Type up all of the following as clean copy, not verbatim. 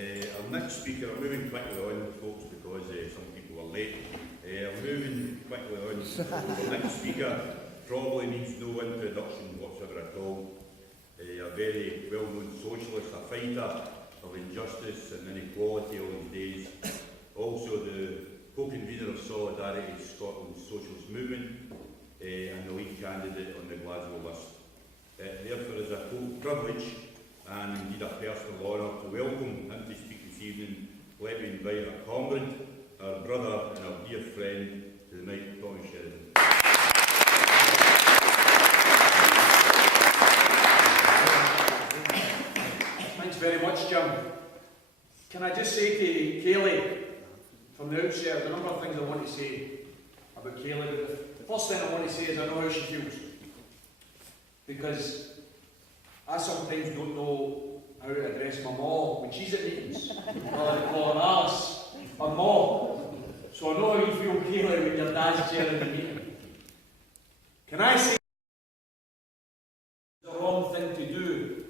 Our next speaker, I'm moving quickly on, folks, because some people are late. I'm moving quickly on. The next speaker probably needs no introduction whatsoever at all. A very well-known socialist, a fighter of injustice and inequality all his days. Also the co-convener of Solidarity Scotland's socialist movement and the lead candidate on the Glasgow list. Therefore, it is a privilege and indeed a personal honour to welcome him to speak this evening. Let me invite our comrade, our brother and our dear friend to the mic, Tommy Sheridan. Thanks very much, Jim. Can I just say to Kayleigh, from the outset, there's a number of things I want to say about Kayleigh, but the first thing I want to say is I know how she feels. Because I sometimes don't know how to address my mom when she's at meetings. I call her Alice, her mom. So I know how you feel, Kayleigh, when your dad's chairing the meeting. Can I say the wrong thing to do?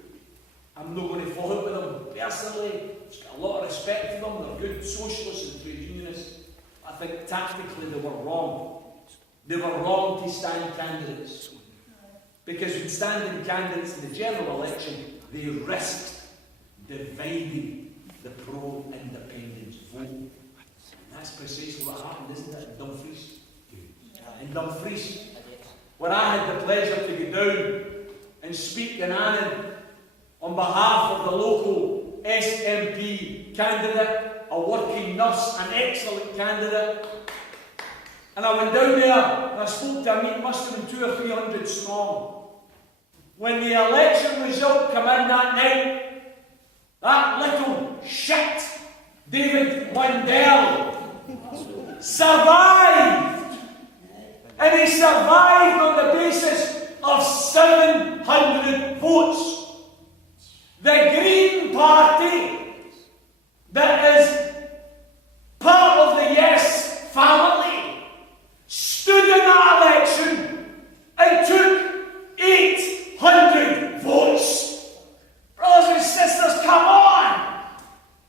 I'm not going to follow up with them personally. I've got a lot of respect for them. They're good socialists and trade unionists. I think tactically they were wrong. They were wrong to stand candidates. Because when standing candidates in the general election, they risked dividing the pro-independence vote. And that's precisely what happened, isn't it, in Dumfries? In Dumfries, where I had the pleasure to go down and speak in Annan on behalf of the local SNP candidate, a working nurse, an excellent candidate. And I went down there and I spoke to a meeting, must have been 200 or 300 strong. When the election result came in that night, that little shit, David Wendell, survived. And he survived on the basis of 700 votes. The Green Party, that is part of the Yes family, stood in that election and took 800 votes. Brothers and sisters, come on!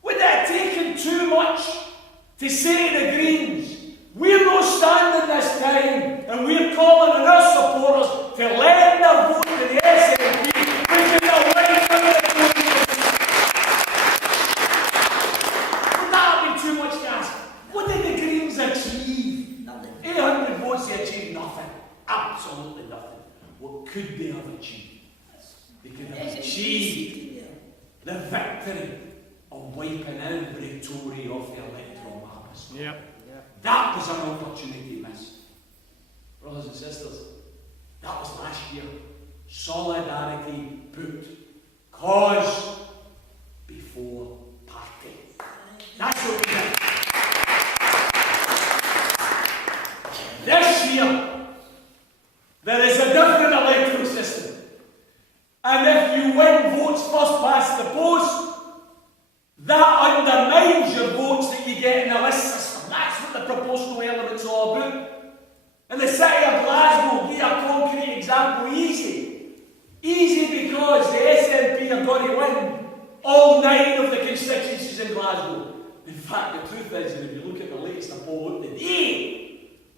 Would that have taken too much to say to the Greens, we're not standing this time and we're calling on our supporters to lend their vote to the SNP, which is a right for the too much gas. What did the Greens achieve? Nothing. 800 votes, they achieved nothing. Absolutely nothing. What could they have achieved? They could have achieved the victory of wiping every Tory off the electoral map. Yep. That was an opportunity missed. Brothers and sisters, that was last year. Solidarity put cause before party. That's what we did. This year, there is a different electoral system. And if you win votes first past the post, that undermines your votes that you get in the list system. That's what the proportional element's all about. In the city of Glasgow, I'll give you a concrete example, easy. Easy because the SNP are going to win all 9 of the constituencies in Glasgow. In fact, the truth is, and if you look at the latest poll out today,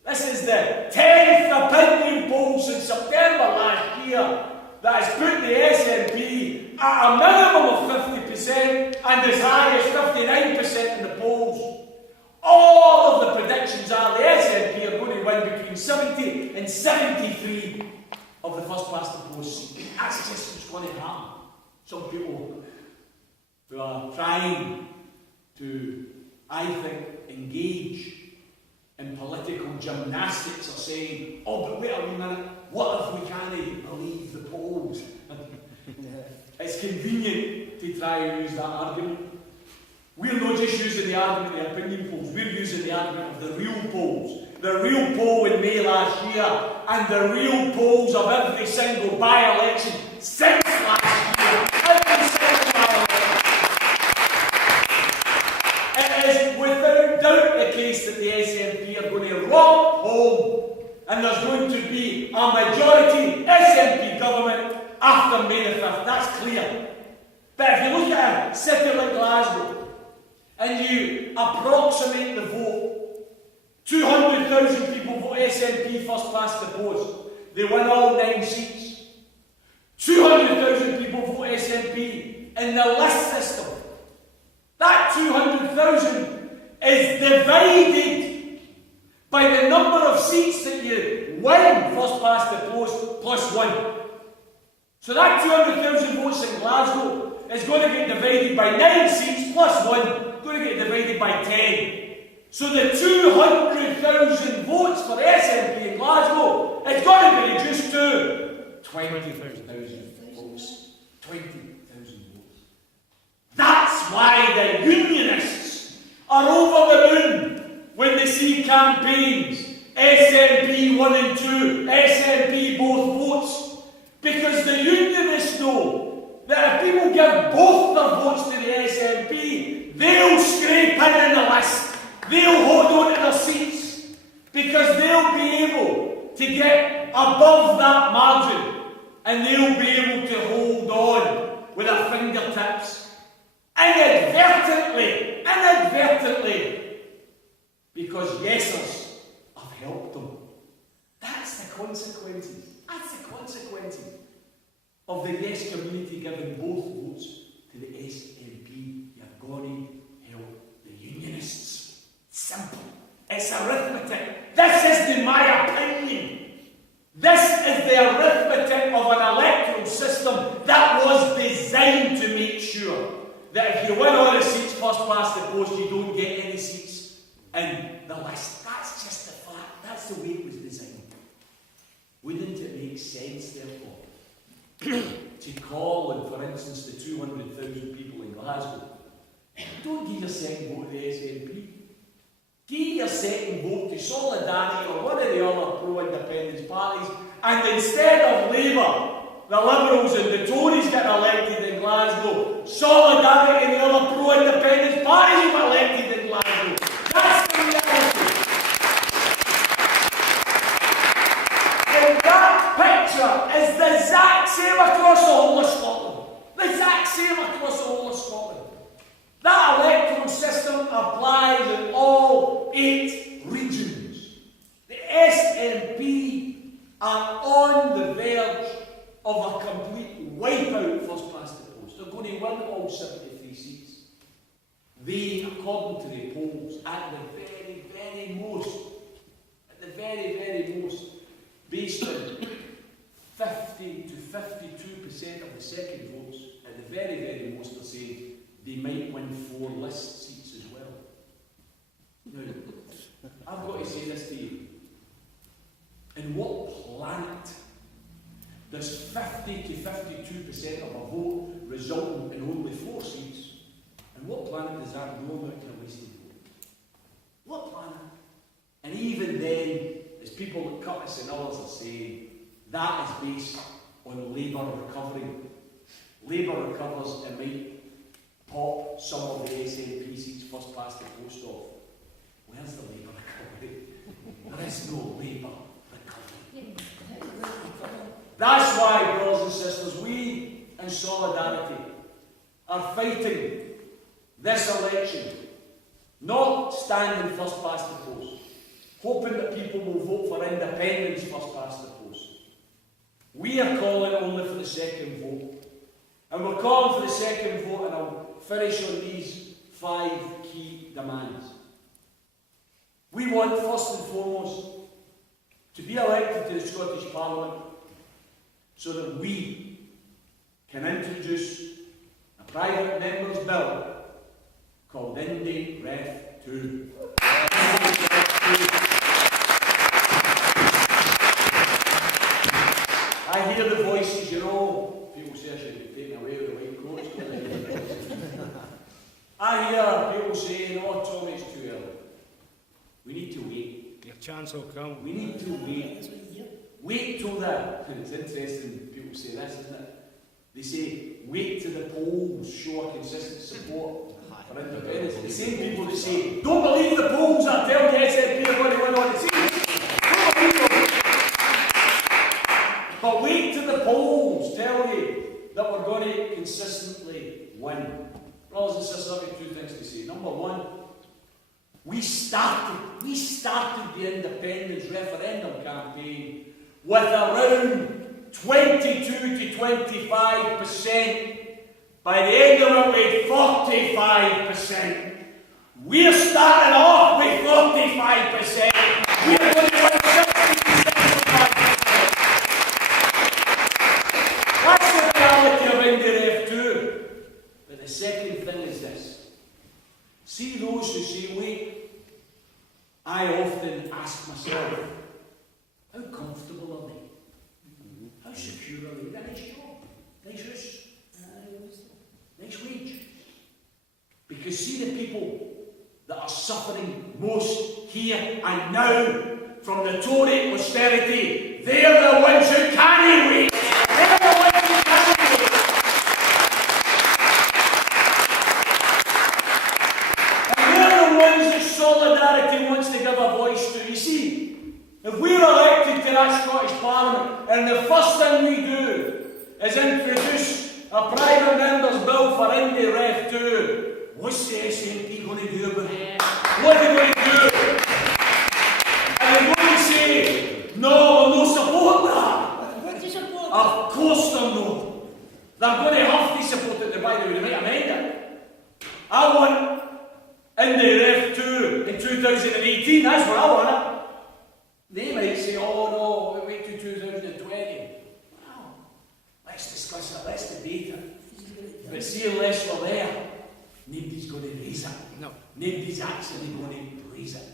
this is the 10th opinion poll since September last year that has put the SNP at a minimum of 50% and as high as 59% in the polls. All of the predictions are the SNP are going to win between 70 and 73 of the first past the post seats. That's just what's going to happen. Some people who are trying to, I think, engage in political gymnastics are saying, oh, but wait a minute, what if we can't believe the polls? It's convenient to try and use that argument. We're not just using the argument of the opinion polls, we're using the argument of the real polls. The real poll in May last year, and the real polls of every single by-election since last year. Every single by-election. It is without doubt the case that the SNP are going to romp home, and there's going to be a majority SNP government after May the 5th. That's clear. But if you look at a city like Glasgow, and you approximate the vote, 200,000 people vote SNP first past the post. They win all 9 seats. 200,000 people vote SNP in the list system. That 200,000 is divided by the number of seats that you win first past the post plus 1. So that 200,000 votes in Glasgow is going to get divided by 9 seats plus 1, going to get divided by 10. So the 200,000 votes for SNP in Glasgow is going to be reduced to 20,000 votes. 20,000 votes. That's why the unionists are over the moon when they see campaigns, SNP 1 and 2, SNP both votes. Because the unionists know that if people give both their votes to the SNP, they'll scrape in the list. They'll hold on to their seats. Because they'll be able to get above that margin. And they'll be able to hold on with their fingertips. Inadvertently. Because yesers have helped them. That's the consequences. That's the consequences of the yes community giving both votes to the SNP. You're going to help the unionists. Simple. It's arithmetic. This isn't my opinion. This is the arithmetic of an electoral system that was designed to make sure that if you win all the seats first past the post, you don't get any seats in the list. That's just the fact. That's the way it was designed. Wouldn't it make sense, therefore, to call on, for instance, the 200,000 people in Glasgow? Don't give your second vote to the SNP. Give your second vote to Solidarity or one of the other pro-independence parties, and instead of Labour, the Liberals and the Tories get elected in Glasgow, Solidarity and the other pro-independence parties get elected in Glasgow. That's the reality. And that picture is the exact same across the whole of Scotland. The exact same across the whole of Scotland. That electoral system applies in all 8 regions. The SNP are on the verge of a complete wipeout first past the post. They're going to win all 73 seats. They, according to the polls, at the very, very most, based on 50 to 52% of the second votes, at the very, very most, they're saying they might win 4 list seats as well. Now, I've got to say this to you. In what planet does 50 to 52% of a vote result in only 4 seats? And what planet does that go about to a wasted vote? What planet? And even then, as people like Curtis and others are saying, that is based on Labour recovering. Labour recovers and might pop some of the SNP seats first past the post off. Where's the Labour recovery? There is no Labour recovery. That's why, brothers and sisters, we in Solidarity are fighting this election, not standing first past the post, hoping that people will vote for independence first past the post. We are calling only for the second vote. And we're calling for the second vote, and I'll finish on these 5 key demands. We want, first and foremost, to be elected to the Scottish Parliament so that we can introduce a private member's bill called Indy Ref 2. I hear the voices, you know, people say I should be taken away with the white coats. I hear people saying, oh, Tommy, it's too early. We need to wait. Your chance will come. We need to wait. Wait till that. It's interesting people say this, isn't it? They say, wait till the polls show a consistent support for independence. The same people that say, don't believe the polls that tell the SNP are going to win on the seats. Don't believe them. But wait till the polls tell you that we're going to consistently win. Brothers and sisters, I've got two things to say. Number one, we started the independence referendum campaign with around 22 to 25%. By the end of it, we had 45%. We're starting off with 45%. We're going to win 60%. That's the reality of India F2. But the second thing is this. See those who say, wait, I often ask myself, how comfortable are they? How secure are they? They're nice job, nice house, nice wage. Because see the people that are suffering most here and now from the Tory austerity, they're the ones who carry weight. They're the ones who carry weight. And they're the ones that Solidarity wants to give a voice to. You see, if we're elected to that Scottish Parliament and the first thing we do is introduce a private member's bill for Indy Ref 2, what's the SNP going to do about it? What are they going to do? And they're going to say, no, we'll no support that. What do you support? Of course they're not. They're going to have to support it, by the way, they might amend it. I want Indy Ref 2 in 2018, that's what I want it. They might say, oh no, wait till 2020. Well, let's discuss it, let's debate it. But see, unless we're there, nobody's going to raise it. No. Nobody's actually going to raise it.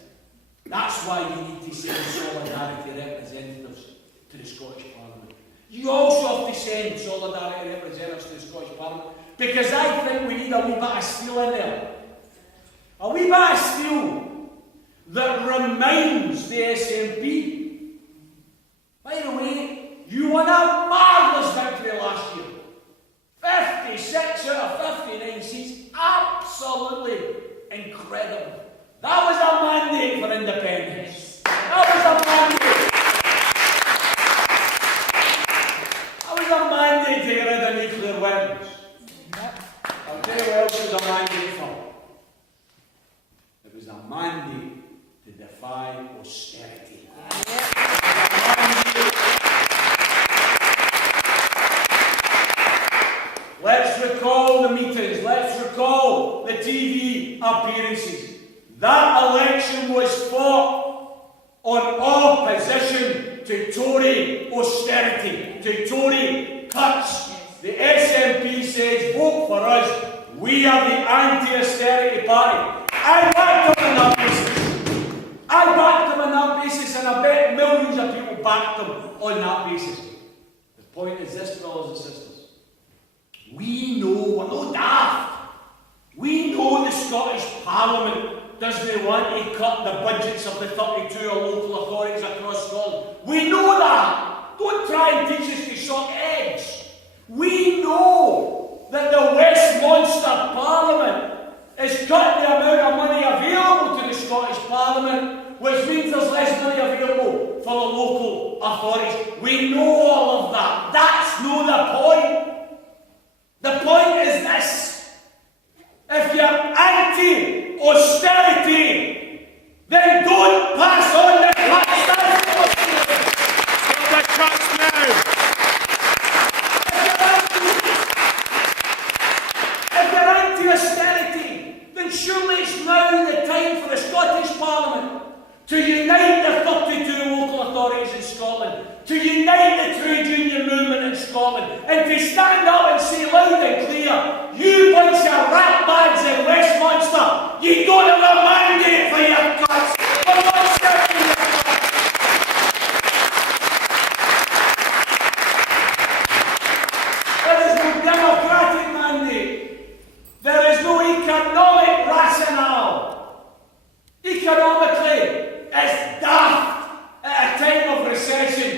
That's why you need to send Solidarity representatives to the Scottish Parliament. You also have to send Solidarity representatives to the Scottish Parliament because I think we need a wee bit of steel in there. A wee bit of steel that reminds the SNP. By the way, you won a marvellous victory last year. 56 out of 59 seats. Absolutely incredible. That was a mandate for independence. That was a mandate. That was a mandate to get rid of nuclear weapons. I'll tell you what else it was a mandate for. It was a mandate to defy austerity. Let's recall the meetings, let's recall the TV appearances. That election was fought on opposition to Tory austerity, to Tory cuts. The SNP says, vote for us, we are the anti-austerity party. I backed them on that basis. I backed them on that basis, and I bet millions of people backed them on that basis. The point is this, brothers and sisters. We know, we're no daft. We know the Scottish Parliament doesn't want to cut the budgets of the 32 local authorities across Scotland. We know that. Don't try and teach us to suck eggs. We know that the Westminster Parliament is cutting the amount of money available to the Scottish Parliament, which means there's less money available for the local authorities. We know all of that. That's not the point. The point is this. If you're anti-austerity, then don't pass on the cuts. The cuts now. If you're anti-austerity, then surely it's now the time for the Scottish Parliament to unite the 32 local authorities in Scotland, to unite the trade union movement in Scotland, and to stand up and say loud and clear, you bunch of ratbags in Westminster, you don't have a mandate for your cuts. For what's happening? There is no democratic mandate. There is no economic rationale. Economically, it's daft at a time of recession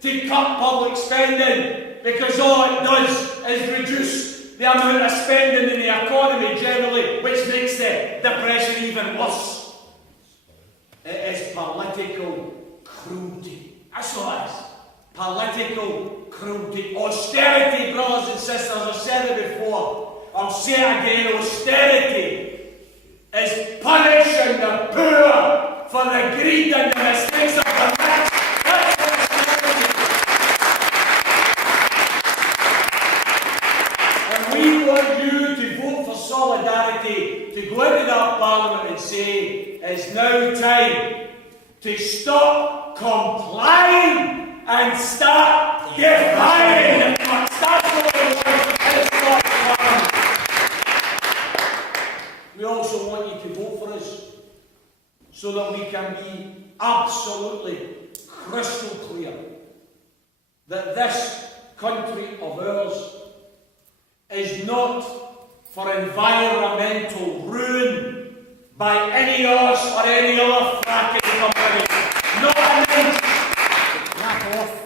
to cut public spending because all it does is reduce the amount of spending in the economy generally, which makes the depression even worse. It is political cruelty. That's what it is. Political cruelty. Austerity, brothers and sisters, I've said it before. I'll say it again, austerity is punishing the poor for the greed and the mistakes of the rich. That's austerity. And we want you to vote for solidarity, to go into that parliament and say, it's now time to stop complying and start defying. We also want you to vote for us so that we can be absolutely crystal clear that this country of ours is not for environmental ruin by any of us or any other fracking company.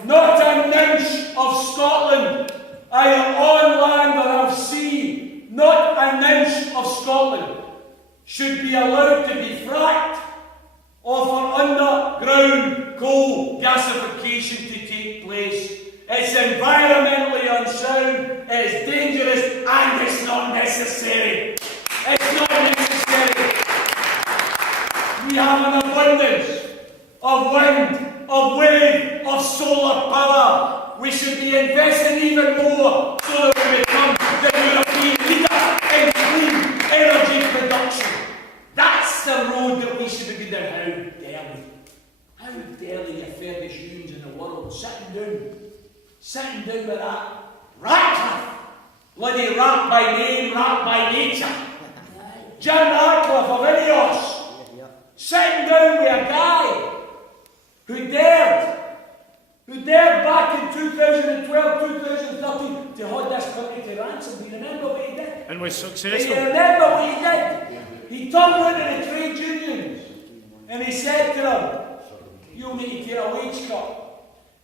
Not an inch of Scotland, either on land or of sea, not an inch of Scotland should be allowed to be fracked or for underground coal gasification to take place. It's environmentally unsound, it's dangerous, and it's not necessary. It's not necessary. We have an abundance of wind, of wave, of solar power. We should be investing even more so that we become the European leader in clean energy production. That's the road that we should be doing. How dare the fairest humans in the world sitting down with that Ratcliffe, bloody rat by name, rat by nature, Jim Ratcliffe of Ineos, sitting down with a guy who dared back in 2012, 2013 to hold this country to ransom. Do you remember what he did? And was Do successful. you remember what he did? He turned around to the trade unions and he said to them, you need to take a wage cut.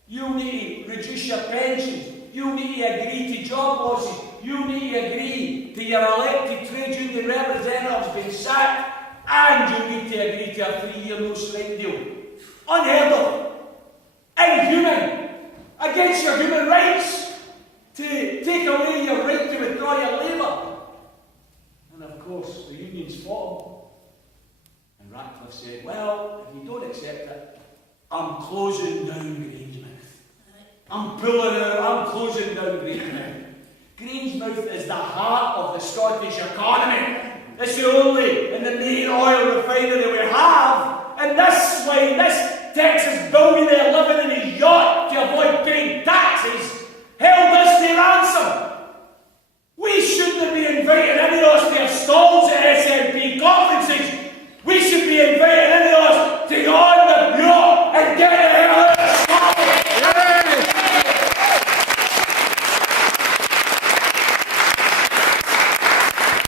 You need to reduce your pensions. You need to agree to job losses. You need to agree to your elected trade union representatives being sacked. And you need to agree to a 3-year no-strike deal. Unheard of. Inhuman. Against your human rights. To take away your right to withdraw your labour. And of course, the unions fought him. And Ratcliffe said, well, if you don't accept it, I'm closing down Grangemouth. I'm pulling out, I'm closing down Grangemouth. Grangemouth is the heart of the Scottish economy. It's the only and the main oil refinery we have. And this Texas billionaire living in his yacht to avoid paying taxes held us to ransom. We shouldn't be inviting any of us to have stalls at SNP conferences. We should be inviting any of us to go on the yacht and get the hell out of Scotland.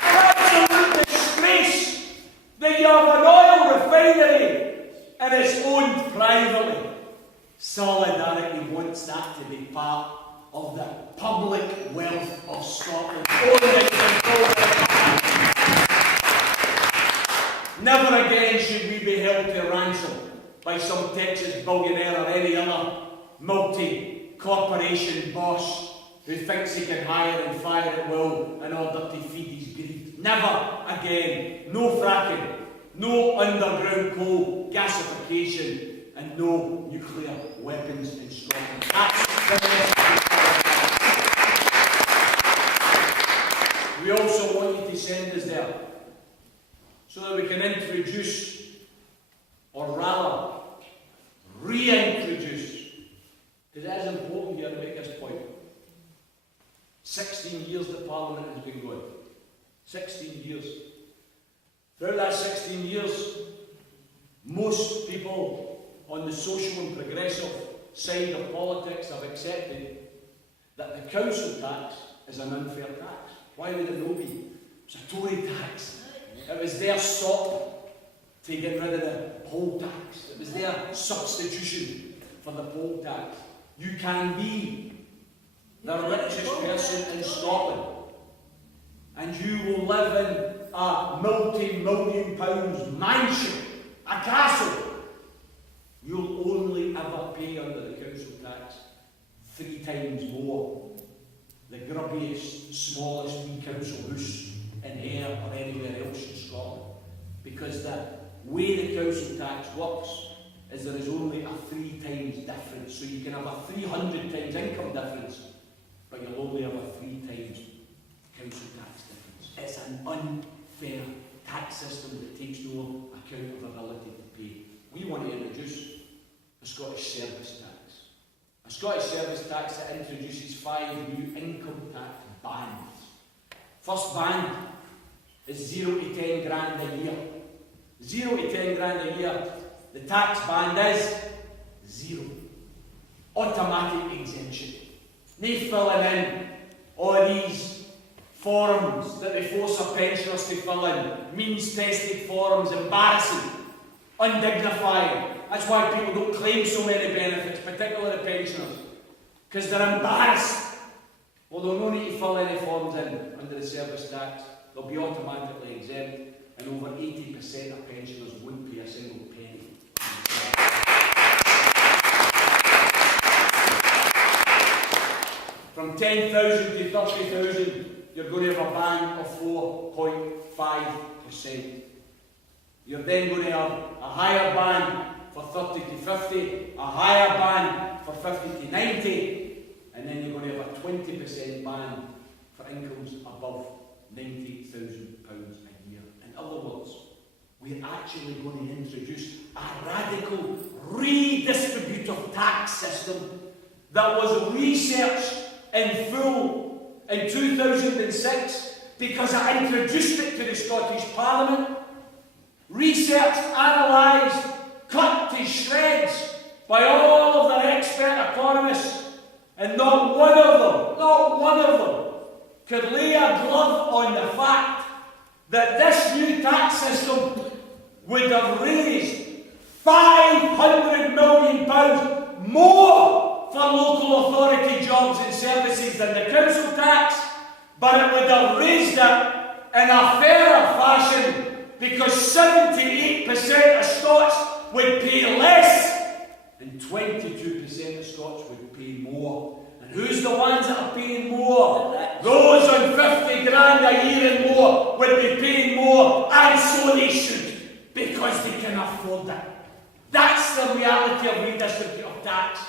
Absolute disgrace that you have an oil refinery and it's owned privately. Solidarity wants that to be part of the public wealth of Scotland. Never again should we be held to ransom by some Texas billionaire or any other multi-corporation boss who thinks he can hire and fire at will in order to feed his greed. Never again. No fracking, no underground coal gasification, and no nuclear weapons in Scotland. That's the message. We also want you to send us there so that we can introduce, or rather, reintroduce, because it is important here to make this point. 16 years the Parliament has been going. 16 years. Throughout that 16 years, most people on the social and progressive side of politics have accepted that the council tax is an unfair tax. Why would it not be? It's a Tory tax. It was their stop to get rid of the poll tax. It was their substitution for the poll tax. You can be the richest person in Scotland and you will live in a multi-million pounds mansion, a castle. You'll only ever pay under the council tax 3 times more than the grubbiest, smallest wee council house in Ayr or anywhere else in Scotland. Because the way the council tax works is there is only a 3 times difference. So you can have a 300 times income difference, but you'll only have a 3 times council tax difference. It's an unfair tax system that takes no account of ability to pay. We want to introduce a Scottish service tax. A Scottish service tax that introduces 5 new income tax bands. First band is 0 to 10 grand a year. 0 to 10 grand a year. The tax band is 0. Automatic exemption. They filling in all these forms that they force our pensioners to fill in. Means-tested forms, embarrassing, undignified. That's why people don't claim so many benefits, particularly the pensioners. Because they're embarrassed. Well, they'll no need to fill any forms in under the service tax. They'll be automatically exempt, and over 80% of pensioners won't pay a single penny. From 10,000 to 30,000, you're going to have a band of 4.5%. You're then going to have a higher band for 30 to 50, a higher band for 50 to 90, and then you're going to have a 20% band for incomes above £90,000 a year. In other words, we're actually going to introduce a radical redistributive tax system that was researched in full in 2006 because I introduced it to the Scottish Parliament. Researched, analysed, cut to shreds by all of their expert economists, and not one of them could lay a glove on the fact that this new tax system would have raised £500 million more for local authority jobs and services than the council tax, but it would have raised it in a fairer fashion because 78% of Scots would pay less and 22% of Scots would pay more. And who's the ones that are paying more? Those on 50 grand a year and more would be paying more, and so they should, because they can afford it. That's the reality of redistributive tax.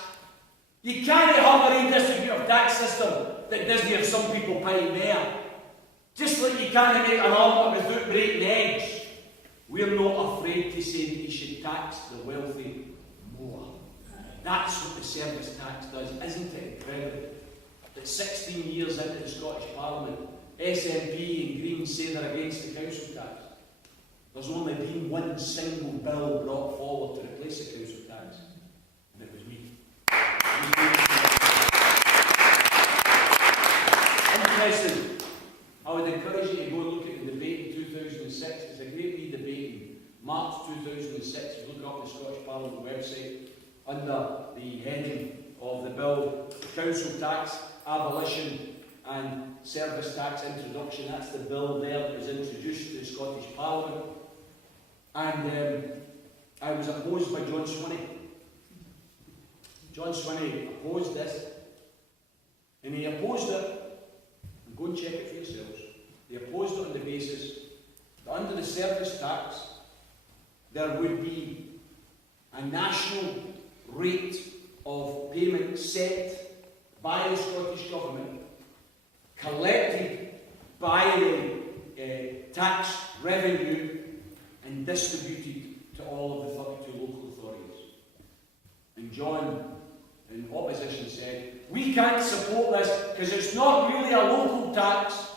You can't have a redistributive tax system that doesn't have some people paying there. Just like you can't make an omelette without breaking eggs. We're not afraid to say that you should tax the wealthy more. That's what the service tax does. Isn't it incredible that 16 years into the Scottish Parliament, SNP and Greens say they're against the council tax? There's only been one single bill brought forward to replace the council tax, and it was me. Interesting. I would encourage you to go and look at the debate in 2006. It's a great wee debate in March 2006. You look up the Scottish Parliament website under the heading of the bill, Council Tax, Abolition and Service Tax Introduction. That's the bill there that was introduced to the Scottish Parliament. And I was opposed by John Swinney. John Swinney opposed this. And he opposed it. Go and check it for yourselves. They opposed it on the basis that under the service tax there would be a national rate of payment set by the Scottish Government, collected by the tax revenue and distributed to all of the 32 local authorities. And John, in opposition, said, we can't support this because it's not really a local tax,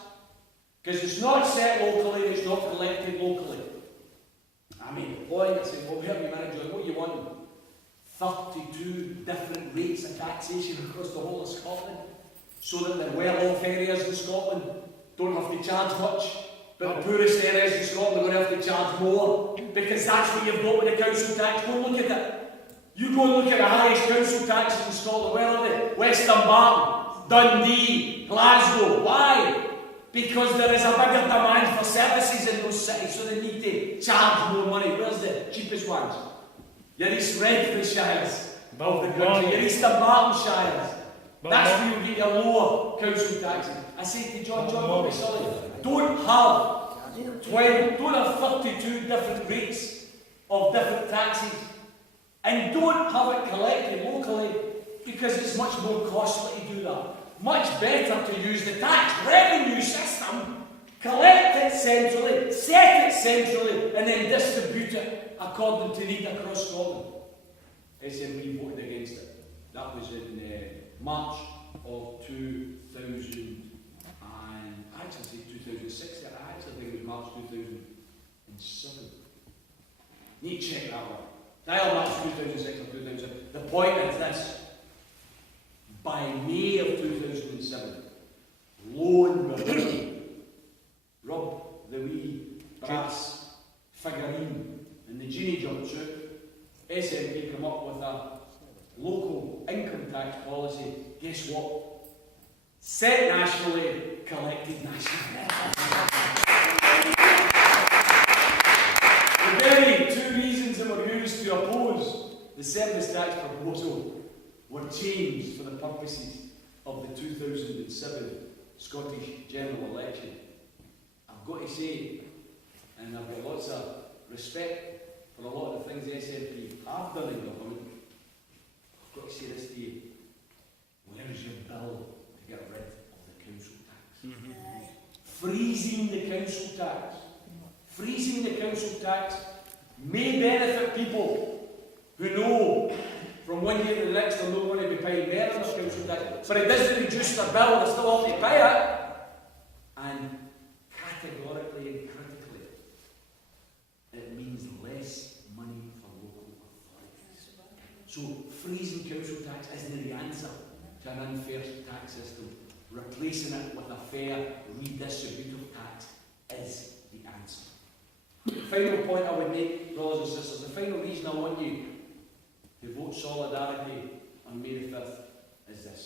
because it's not set locally and it's not collected locally. I made a point. I said, well, wait a minute, John, what do you want? 32 different rates of taxation across the whole of Scotland, so that the well-off areas in Scotland don't have to charge much, but the poorest areas in Scotland are going to have to charge more, because that's what you've got with the council tax. Go and look at it. You go and look at the highest council taxes in Scotland. Where are they? Western Barton, Dundee, Glasgow. Why? Because there is a bigger demand for services in those cities, so they need to charge more money. Where's the cheapest ones? Your East Redford shires of the country, your Eastern Barton shires. That's where you'll get your lower council taxes. I say to John, don't be silly. Don't have 32 different rates of different taxes. And don't have it collected locally, because it's much more costly to do that. Much better to use the tax revenue system, collect it centrally, set it centrally, and then distribute it according to need across Scotland. SNP voted against it. That was in March of 2000 and I actually say 2006. I actually think it was March 2007. Need to check that one. Dial March 2006 or 2007. The point is this. By May of 2007, lo and behold, rub the wee brass figurine and the genie jumps out. SNP come up with a local income tax policy. Guess what? Set nationally, collected nationally. The very two reasons that were used to oppose the service tax proposal were changed for the purposes of the 2007 Scottish general election. I've got to say, and I've got lots of respect for a lot of the things the SNP have done in government, I've got to say this to you. Where's your bill to get rid of the council tax? Freezing the council tax. Freezing the council tax may benefit people who know from one year to the next they're not going to be paying more than their council tax, but it doesn't reduce their bill, they still have to pay it. And categorically and critically, it means less money for local authorities. So freezing council tax isn't the answer to an unfair tax system. Replacing it with a fair redistributive tax is the answer. The final point I would make, brothers and sisters, the final reason I want you to vote solidarity on May the 5th is this.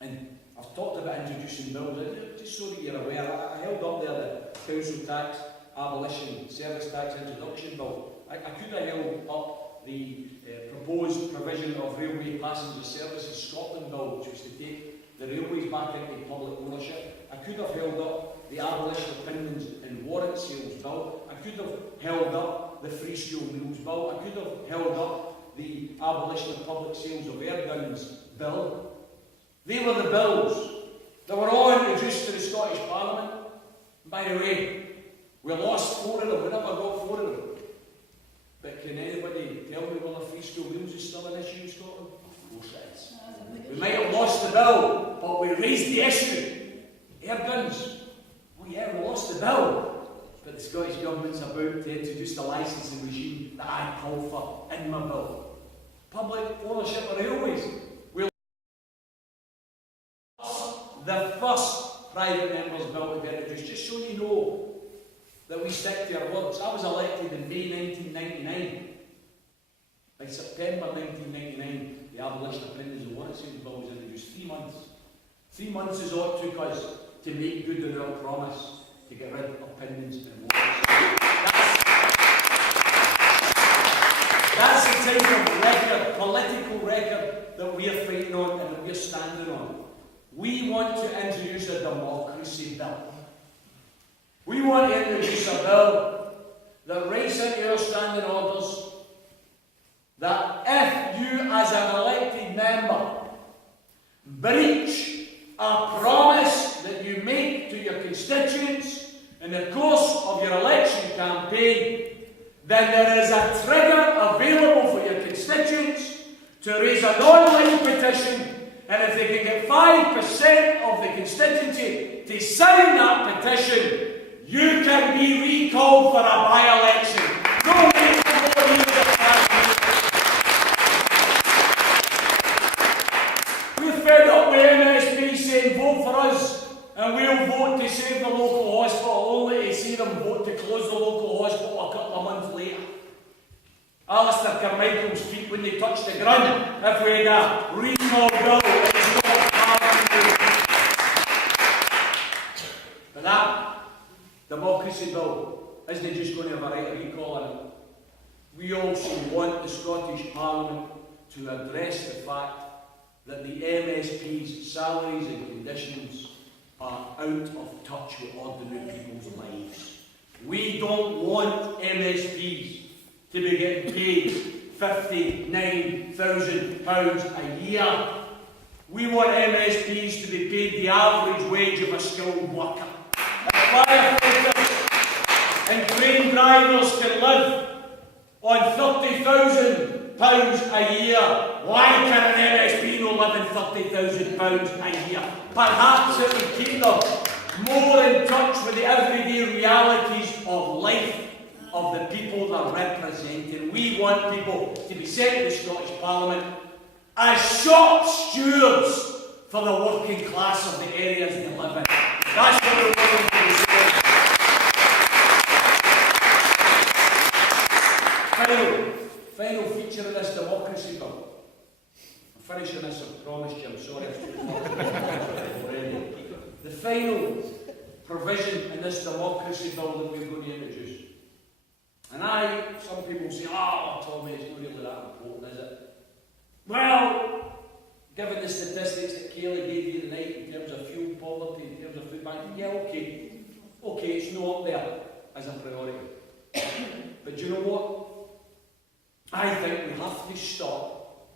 And I've talked about introducing bills, just so that you're aware. I held up there the council tax abolition, service tax introduction bill. I could have held up the proposed provision of railway passenger services Scotland bill, which was to take the railways back into public ownership. I could have held up the abolition of pinmans and warrant sales bill. I could have held up the free school meals bill. I could have held up the abolition of public sales of air guns bill. They were the bills that were all introduced to the Scottish Parliament. By the way, we lost 4 of them. We never got 4 of them. But can anybody tell me whether free school meals is still an issue in Scotland? Of course it is. We might have lost the bill, but we raised the issue. Air guns. Oh yeah, we lost the bill. But the Scottish Government's about to introduce the licensing regime that I call for in my bill. Public ownership of railways. We lost the first private member's bill to be introduced, just so you know that we stick to our words. I was elected in May 1999. By September 1999, the abolition of pinmans and warrant sales bill was introduced. 3 months. 3 months is all it took us to make good on our promise to get rid of pinmans and warrants. That's the type of record, political record, that we are fighting on and that we are standing on. We want to introduce a democracy bill. We want to introduce a bill that writes into our standing orders that if you, as an elected member, breach a promise that you make to your constituents in the course of your election campaign, then there is a trigger available for your constituents to raise an online petition, and if they can get 5% of the constituency to sign that petition, you can be recalled for a by-election. No need for 4 years of time. We're fed up with MSP saying vote for us and we'll vote to save the local hospital, only to see them vote to close the local hospital a couple of months later. Alistair Carmichael's feet when they touched the ground. If we had a recall bill, it's not hard. But that democracy bill isn't just going to have a right of recall in it. We also want the Scottish Parliament to address the fact that the MSP's salaries and conditions are out of touch with ordinary people's lives. We don't want MSPs to be getting paid £59,000 a year. We want MSPs to be paid the average wage of a skilled worker. Firefighters and crane drivers can live on £30,000 a year. Why can an MSP not live on £30,000 a year? Perhaps it would keep them more in touch with the everyday realities of life of the people they're representing. We want people to be sent to the Scottish Parliament as shop stewards for the working class of the areas they live in. That's what we're willing to do. Final feature of this democracy bill. I'm finishing this, I promised you, I'm sorry. The final provision in this democracy bill that we're going to introduce. And some people say, Tommy, it's not really that important, is it? Well, given the statistics that Kayleigh gave you tonight in terms of fuel poverty, in terms of food banking, yeah, okay, it's not up there as a priority. But do you know what? I think we have to stop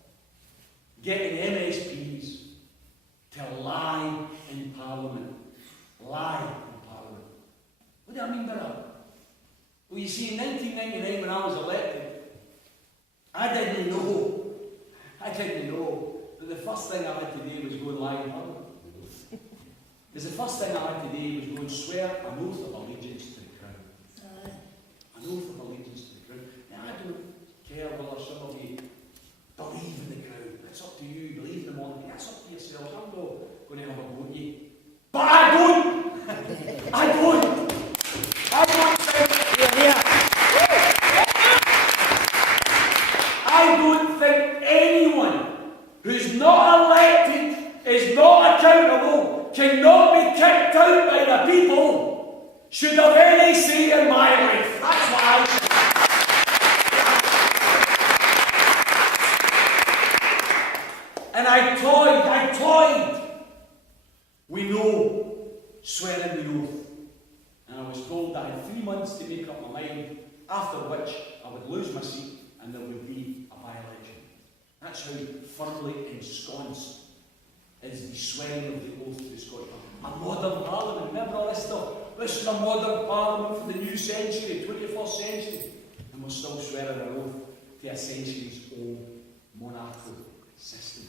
getting MSPs to lie in Parliament. Lie in Parliament. What do I mean by that? Well, you see, in 1999 when I was elected, I didn't know that the first thing I had to do was go and lie in Parliament. Because the first thing I had to do was go and swear an oath of allegiance to the Crown. An oath of allegiance to the Crown. Now, I don't care whether some of you believe in the Crown. It's up to you. Believe in the monarchy. That's up to yourselves. I'm not going to have a go at you. But I don't think anyone who's not elected, is not accountable, cannot be kicked out by the people, should have any say in my life. That's what I think. And I toyed. We know swearing the oath. And I was told I had 3 months to make up my mind, after which I would lose my seat and there would be a by-election. That's how firmly ensconced is the swearing of the oath to the Scottish Parliament. A modern Parliament, remember all this stuff? This is a modern Parliament for the new century, 21st century. And we're still swearing an oath to a centuries-old monarchical system.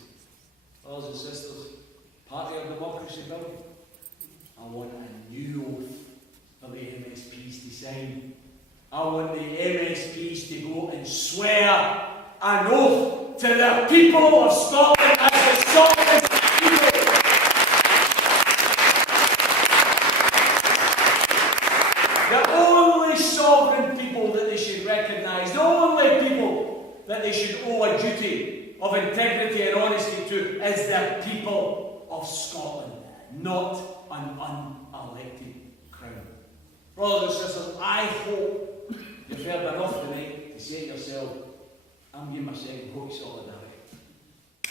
Brothers and sisters, part of our democracy bill, I want a new oath for the MSPs to sign. I want the MSPs to go and swear an oath to the people of Scotland as the Scottish people. The only sovereign people that they should recognise, the only people that they should owe a duty of integrity and honesty to, is the people of Scotland, not an unelected crown. Brothers and sisters, I hope you've heard enough tonight to say to yourself, I'm giving my second vote of solidarity.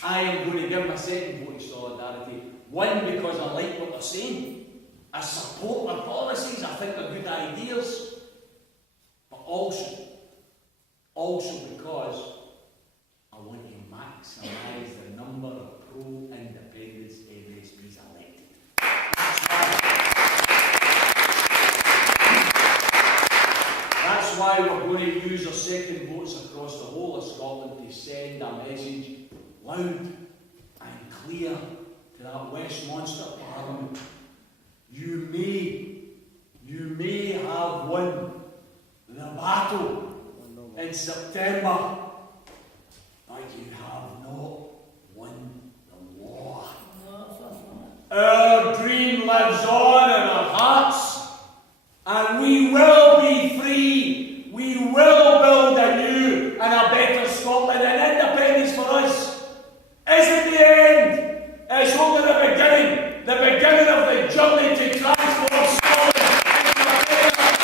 I am going to give my second vote of solidarity. One, because I like what they're saying. I support their policies. I think they're good ideas. But also because I want to maximise the number of pro-independence MSPs elected. That's why we're going to use our second votes across the whole of Scotland to send a message loud and clear to that Westminster Parliament. You may have won the battle in September, but you have not won the war. Our dream lives on in our hearts, and we will be free. We will build a new and a better Scotland, and independence for us isn't the end. It's only the beginning of the journey to transform Scotland into a better country.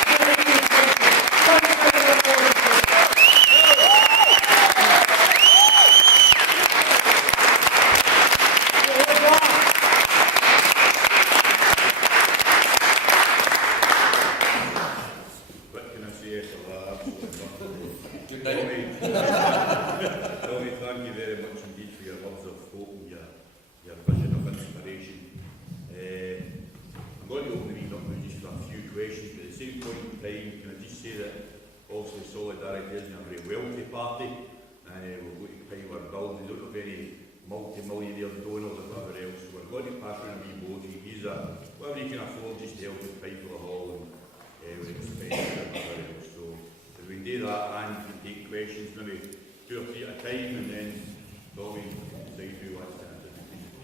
same point in time, can I just say that obviously Solidarity isn't a very wealthy party, and we're going to pay our bills. We don't have any multi-millionaire donors or whatever else, so we're going to pass around a wee bogey. He's a, whatever he can afford just to help us pay for the hall and with expenses and whatever else. So if we can do that and we can take questions, maybe 2 or 3 at a time, and then Tommy can decide who wants to answer the questions.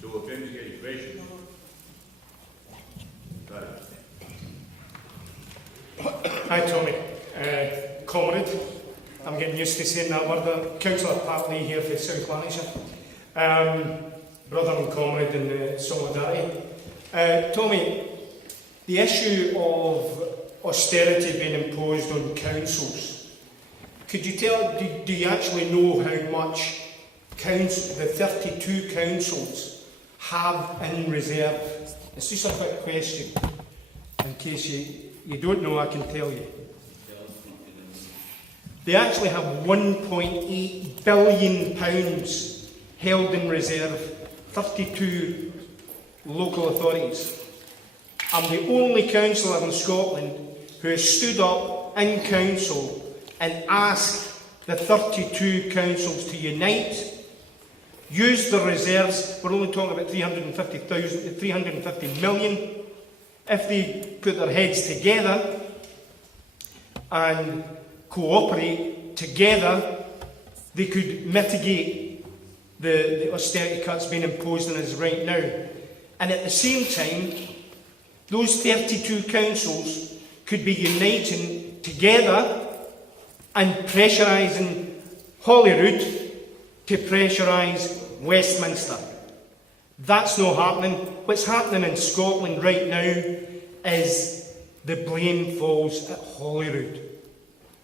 So if anyone's got any questions, Hi Tommy, comrade, I'm getting used to saying that word. Councillor Pat Lee here for South Lanarkshire, brother and comrade in Solidarity. Tommy, the issue of austerity being imposed on councils, could you tell, do you actually know how much the 32 councils have in reserve? It's just a quick question, in case you don't know, I can tell you. They actually have £1.8 billion held in reserve, 32 local authorities. I'm the only councillor in Scotland who has stood up in council and asked the 32 councils to unite, use the reserves. We're only talking about 350 million. If they put their heads together and cooperate together, they could mitigate the austerity cuts being imposed on us right now. And at the same time, those 32 councils could be uniting together and pressurising Holyrood to pressurise Westminster. That's not happening. What's happening in Scotland right now is the blame falls at Holyrood.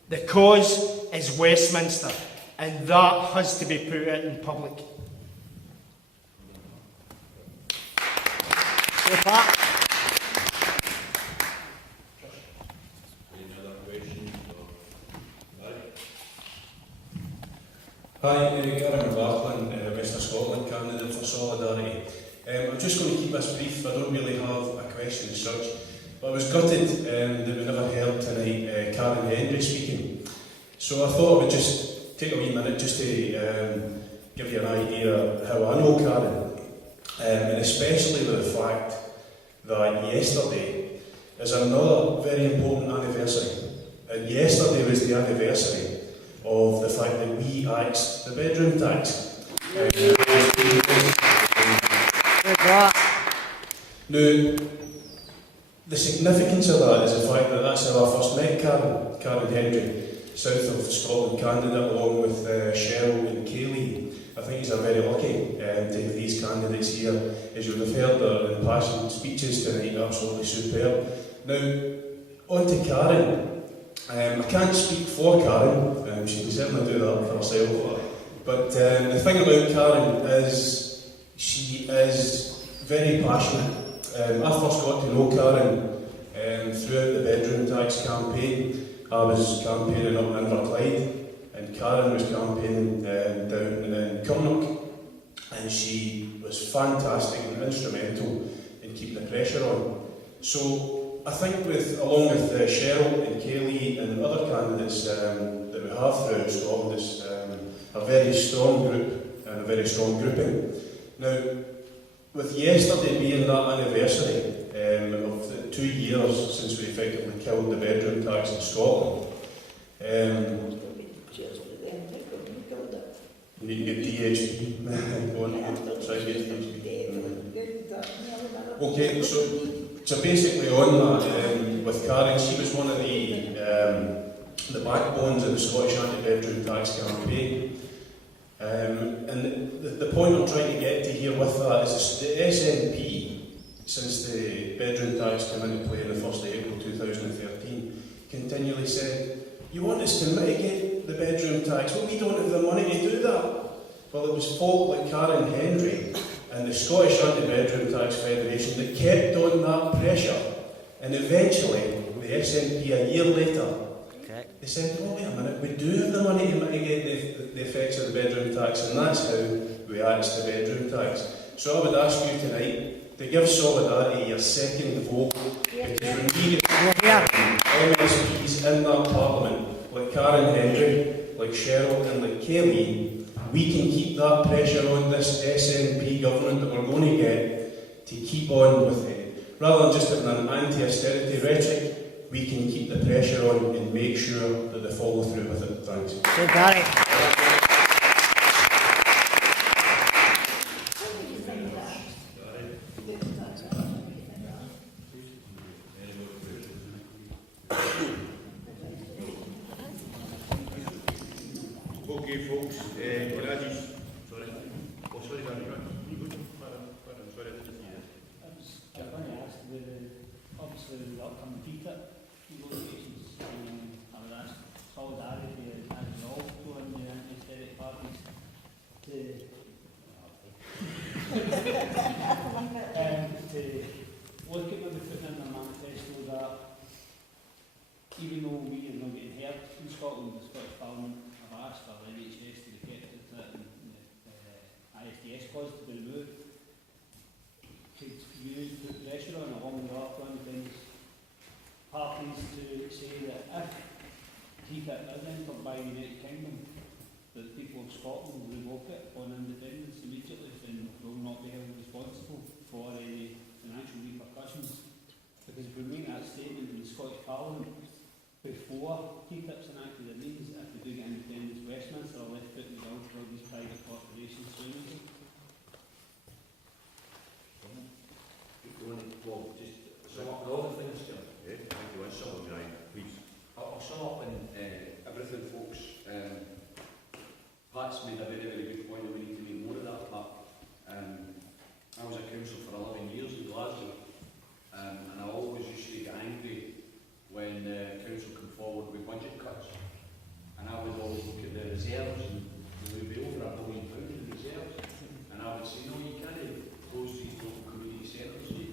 The cause is Westminster, and that has to be put out in public. any other questions? Hi, Gary McLaughlin, Western Scotland candidate for Solidarity. I'm just going to keep this brief. I don't really have a question as such. But I was gutted that we never heard tonight Karen Henry speaking. So I thought I would just take a wee minute just to give you an idea how I know Karen. And especially with the fact that yesterday is another very important anniversary. And yesterday was the anniversary of the fact that we axed the bedroom tax. Now, the significance of that is the fact that that's how I first met Karen Henry, South of Scotland candidate, along with Cheryl and Kaylee. I think he's very lucky to have these candidates here. As you would have heard their impassioned speeches tonight, absolutely superb. Now, on to Karen. I can't speak for Karen, she can certainly do that for herself. But the thing about Karen is she is very passionate. I first got to know Karen throughout the bedroom tax campaign. I was campaigning up in Inverclyde, and Karen was campaigning down in Cumnock, and she was fantastic and instrumental in keeping the pressure on. So I think along with Cheryl and Kaylee and other candidates that we have throughout Scotland, it's a very strong group and a very strong grouping. Now, with yesterday being that anniversary of the 2 years since we effectively killed the bedroom tax in Scotland, you need to get DHB. Try to get DHB. Okay, so basically on that, with Karen, she was one of the backbones of the Scottish anti-bedroom tax campaign. And the point I'm trying to get to here with that is the SNP, since the bedroom tax came into play on the 1st of April 2013, continually said, you want us to mitigate the bedroom tax, well, we don't have the money to do that. Well, it was folk like Karen Henry and the Scottish Anti-Bedroom Tax Federation that kept on that pressure, and eventually the SNP a year later, they said, oh wait a minute, we do have the money to mitigate the effects of the bedroom tax, and that's how we axed the bedroom tax. So I would ask you tonight, to give Solidarity your second vote, because we need MSPs in that Parliament, like Karen Hendry, like Cheryl and like Kelly, we can keep that pressure on this SNP government that we're going to get to keep on with it. Rather than just having an anti-austerity rhetoric, we can keep the pressure on and make sure that they follow through with it. Thanks. Okay, folks, Rajesh. Sorry. Oh, sorry, Gary. You go. Pardon, sorry, I didn't see this. I was going to ask, obviously the upcoming TTIP negotiations, I would ask Solidarity as well going the anti-aesthetic parties to look at maybe putting in a manifesto that even though we are not getting heard in Scotland, the Scottish Parliament have asked for the NHS to be kept at it and the ISDS clause to be removed, could you put pressure on along with our things parties to say that if TTIP is entered by the United Kingdom, that the people of Scotland will revoke it on independence immediately and will not be held responsible for any financial repercussions? Because if we make that statement in the Scottish Parliament before TTIP's enacted, it means if we do get independence, Westminster are left putting the bill for all these private corporations soon. Well, just sum up all the things, Jim. Yeah, thank you. Sum up, Ryan, please. I'll sum up in everything, folks. Pat's made a very, very good point that we need to make more of that, Pat. I was a council for 11 years in Glasgow, and I always used to get angry when the council come forward with budget cuts. And I would always look at the reserves, and there would be over £1 billion in reserves. And I would say, no, you can't close these local community centres. You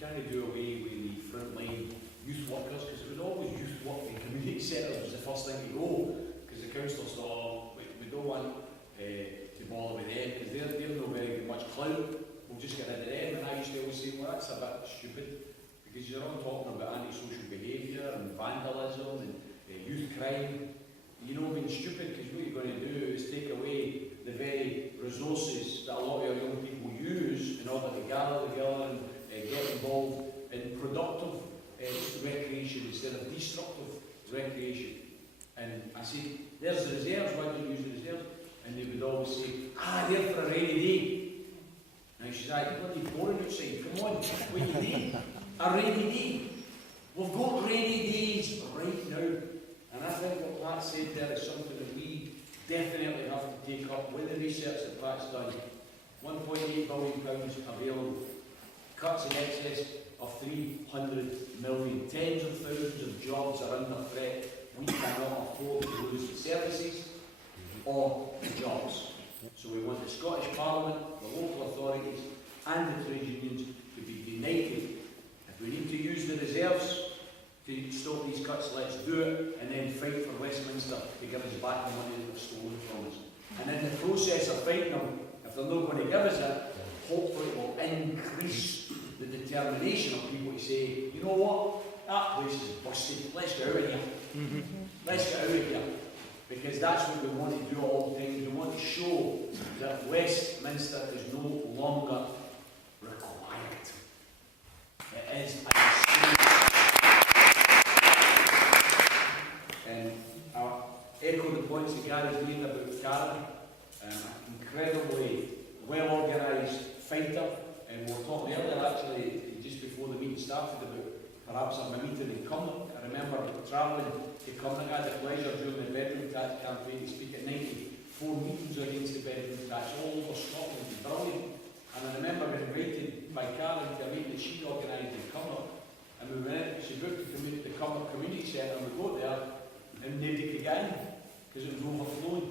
can't do away with the frontline youth workers, because it was always youth work in community centres was the first thing to go, because the councillors thought, oh, we don't want to bother with them, because they're not very much clout, we'll just get rid of them. And I used to always say, well, that's a bit stupid, because you're all talking about antisocial behaviour and vandalism and youth crime. You know, being stupid, because what you're going to do is take away the very resources that a lot of our young people use in order to gather together and get involved in productive recreation instead of destructive recreation. And I say, there's the reserves, why don't you use the reserves? And they would always say, they're for a rainy day. And I said, it's bloody boring outside, come on, what you need? A rainy day. We've got rainy days right now. And I think what Pat said there is something that we definitely have to take up with the research that Pat's done. £1.8 billion available. Cuts in excess of 300 million. Tens of thousands of jobs are under threat. We cannot afford to lose the services or the jobs. So we want the Scottish Parliament, the local authorities and the trade unions to be united. If we need to use the reserves to stop these cuts, let's do it, and then fight for Westminster to give us back the money that was stolen from us. And in the process of fighting them, if they're not going to give us it, hopefully it will increase the determination of people to say, you know what, that place is busted, let's get out of here. Let's get out of here. Because that's what we want to do at all times. We want to show that Westminster is no longer required. It is a mistake. And I echo the points that Gary's made about Karen. An incredibly well-organised fighter. And we were talking earlier, actually, just before the meeting started, about perhaps a meeting in Cumnock. I remember travelling to Cumnock. I had the pleasure during the bedroom tax campaign to speak at 94 meetings against the bedroom tax all over Scotland. It was brilliant. And I remember being invited by Karen to a meeting that she organised in Cumnock. And we went in, she booked the Cumnock Community Centre, and we go there, and nobody could get in, because it was overflowing.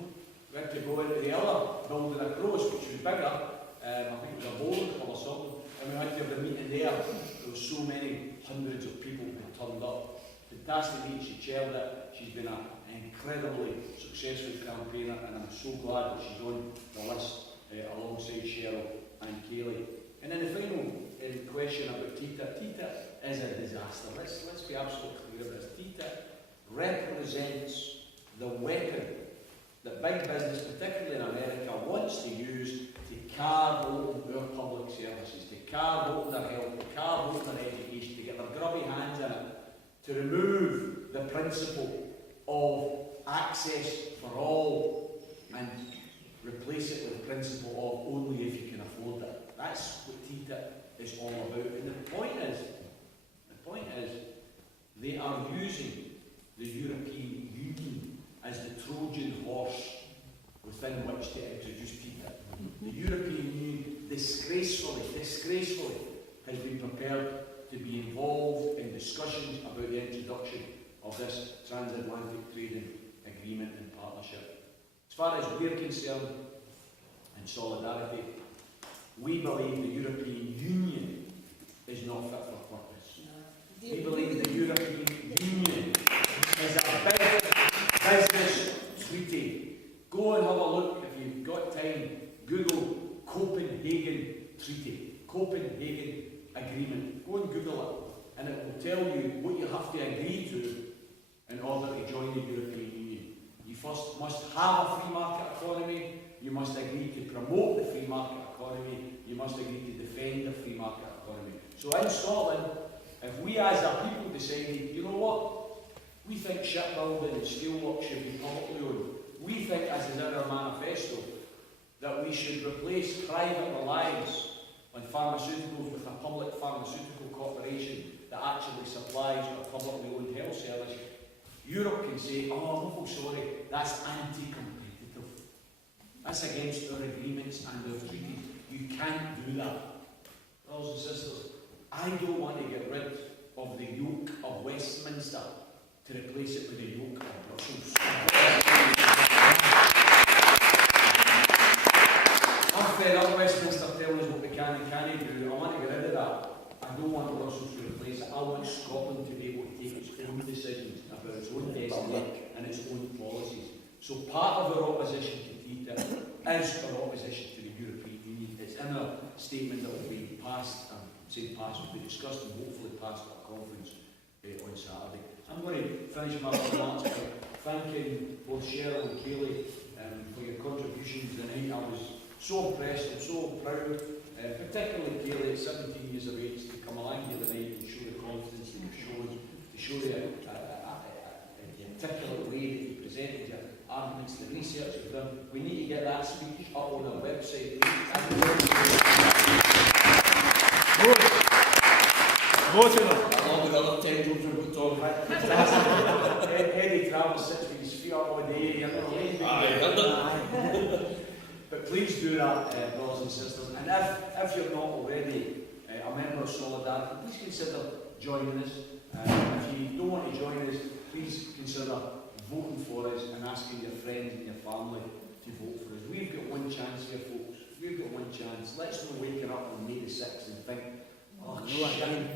We had to go into the other building across, which was bigger. I think it was a bowling club or something, and we had to have a meeting there. There were so many hundreds of people who turned up. Fantastic meeting, she chaired it. She's been an incredibly successful campaigner, and I'm so glad that she's on the list alongside Cheryl and Kaylee. And then the final in question about TTIP. TTIP is a disaster. Let's be absolutely clear about this. TTIP represents the weapon that big business, particularly in America, wants to use to carve open our public services, to carve open their health, to carve open their education, to get their grubby hands in it, to remove the principle of access for all and replace it with the principle of only if you can afford it. That's what TTIP is all about. And the point is, they are using the European Union as the Trojan horse within which to introduce TTIP. The European Union disgracefully has been prepared to be involved in discussions about the introduction of this transatlantic trading agreement and partnership. As far as we're concerned, in Solidarity, we believe the European Union is not fit for purpose. We believe the European Union is a big business treaty. Go and have a look, if you've got time, Google Copenhagen Treaty, Copenhagen Agreement. Go and Google it, and it will tell you what you have to agree to in order to join the European Union. You first must have a free market economy, you must agree to promote the free market economy, you must agree to defend the free market economy. So in Scotland, if we as a people decided, you know what, we think shipbuilding and steelwork should be publicly owned, we think, as is in our manifesto, that we should replace private reliance on pharmaceuticals with a public pharmaceutical corporation that actually supplies a publicly owned health service. Europe can say, oh, no, sorry, that's anti-competitive. That's against our agreements and our treaties. You can't do that. Brothers and sisters, I don't want to get rid of the yoke of Westminster to replace it with the yoke of Brussels. I'm fed up Westminster telling us what we can and can't do. I want to get rid of that. I don't want Brussels to replace it. I want Scotland to be able to take its own decisions about its own destiny and its own policies. So part of our opposition to TTIP is our opposition to the European Union. It's in a statement that will be passed, will be discussed and hopefully passed at a conference on Saturday. I'm going to finish my remarks by thanking both Cheryl and Kayleigh for your contributions tonight. I was so impressed and so proud, particularly Kayleigh at 17 years of age, to come along here tonight and show the confidence that you've shown, to show the articulate way that you presented your arguments, the research you've done. We need to get that speech up on our website. Both of them. Along with other tendrils we've got talking about. Eddie travels 6 with his feet up all day. But please do that, brothers and sisters. And if you're not already a member of Solidarity, please consider joining us. If you don't want to join us, please consider voting for us and asking your friends and your family to vote for us. We've got one chance here, folks. We've got one chance. Let's not wake up on May the 6th and think, oh, shame,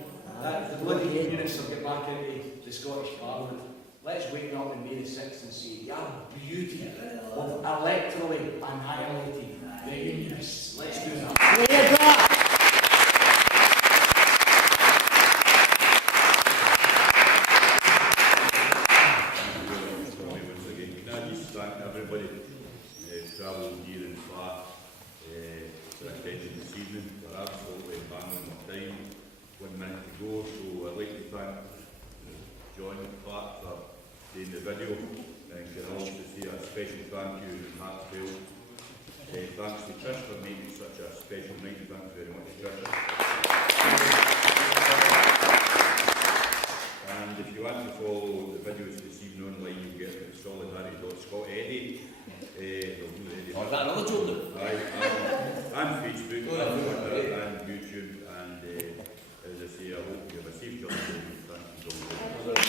that the bloody unionists will get back into the Scottish Parliament. Let's wake up on May the 6th and say, yeah, beauty of electorally annihilating the unionists. Let's do that. Everybody travelled near and far to attention this evening. We're absolutely banging on time. 1 minute to go, so I'd like to thank John Clark for doing the video, and can also say a special thank you and heartfelt thanks to Trish for making such a special night. Thank you very much, Trish. And if you want to follow the videos this evening online, you get it at solidarity.scot. Eddie, Is that another joke? and Facebook, and YouTube, and as I say, I hope you have a safe journey. Thank you so much.